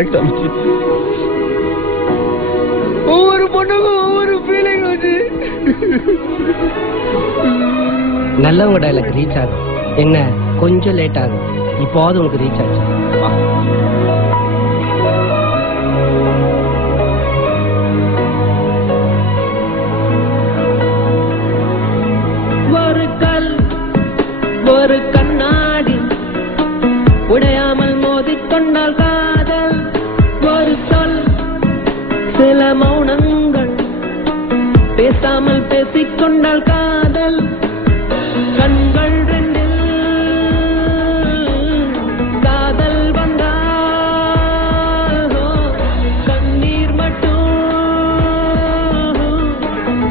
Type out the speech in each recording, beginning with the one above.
கரெக்டா மச்சி? ஒவ்வொரு பொண்ணுக்கும் ஒவ்வொரு ஃபீலிங் வச்சு. நல்லவங்க டைலாக் ரீச் ஆகும். என்ன கொஞ்சம் லேட் ஆகும், இப்போது உனக்கு ரீச் ஆச்சு. ஒரு கல் ஒரு கண்ணாடி உடையாமல் மோதிக்கொண்டால் காதல். ஒரு சொல் சில மௌனங்கள் பேசாமல் பேசிக்கொண்டால் காதல். கண்கள் ரெண்டில் காதல் வந்தால் கண்ணீர் மட்டும்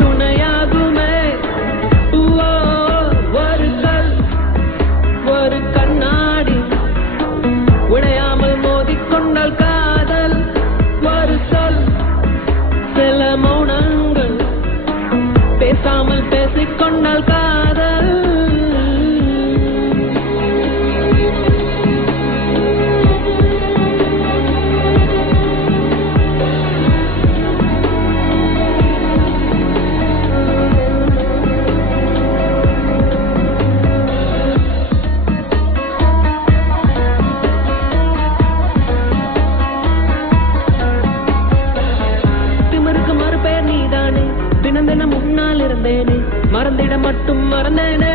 துணையாகுமே. ஒரு கல் ஒரு கண்ணாடி உடையாமல் மோதிக்கொண்டால் காதல். ஒரு சொல் சில மௌனங்கள் பேசாமல் பேசிக்கொண்டால் காதல். திமிருக்கு மறுபெயர் நீதானே, தினம் தினம் முன்னால் இருந்தேனே, மறந்திட மட்டும் மறந்தேனே.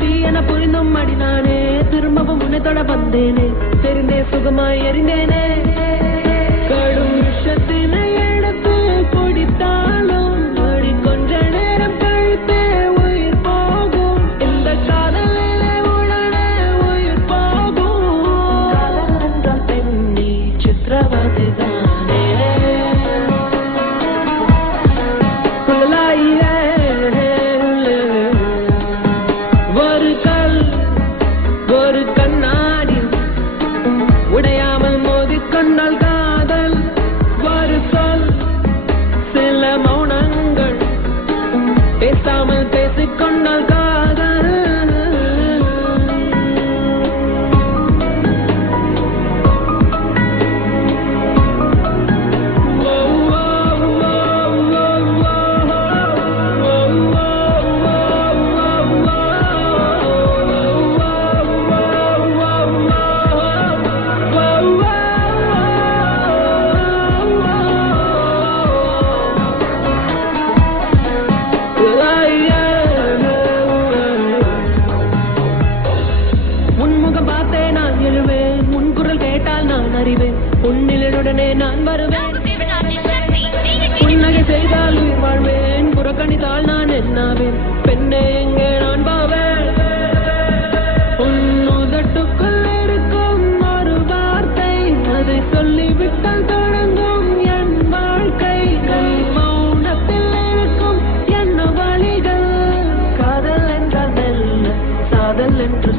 தீயன புரிந்தும் அடினானே, திரும்பவும் உன்னை தொட வந்தேனே, தெரிந்தே சுகமாய் எறிந்தேனே. கடும் விஷத்தினை எடுத்து குடித்தாலும் அடி கொஞ்ச நேரம் கழித்தே உயிர் போகும். இந்த காதலிலே உடனே உயிர் போகும். காதல் என்றால் பெண்ணி சித்திரவதை தானே. ஒரு கல் ஒரு கண்ணாடி உடையாமல் மோதிக்கொண்டால் காதல். ஒரு சொல் சில மௌனங்கள் பேசாமல் பேசிக்கொண்டால் காதல். உன்முகம் பார்த்தே நான் எழுவேன், உன் குரல் கேட்டால் நான் அறிவேன், உன்னிலுடனே நான் வருவேன். புன்னகை செய்தால் உயிர் வாழ்வேன், புறக்கணித்தால் நான் என்னாவேன், பெண்ணே எங்கே நான் பாவேன். உன் உதட்டுக்குள் இருக்கும் ஒரு வார்த்தை, அதை சொல்லிவிட்டால் தொடங்கும் என் வாழ்க்கை. மௌனத்தில் இருக்கும் என்ன வழிகள், காதல் என்றால் மெல்ல சாதல் என்று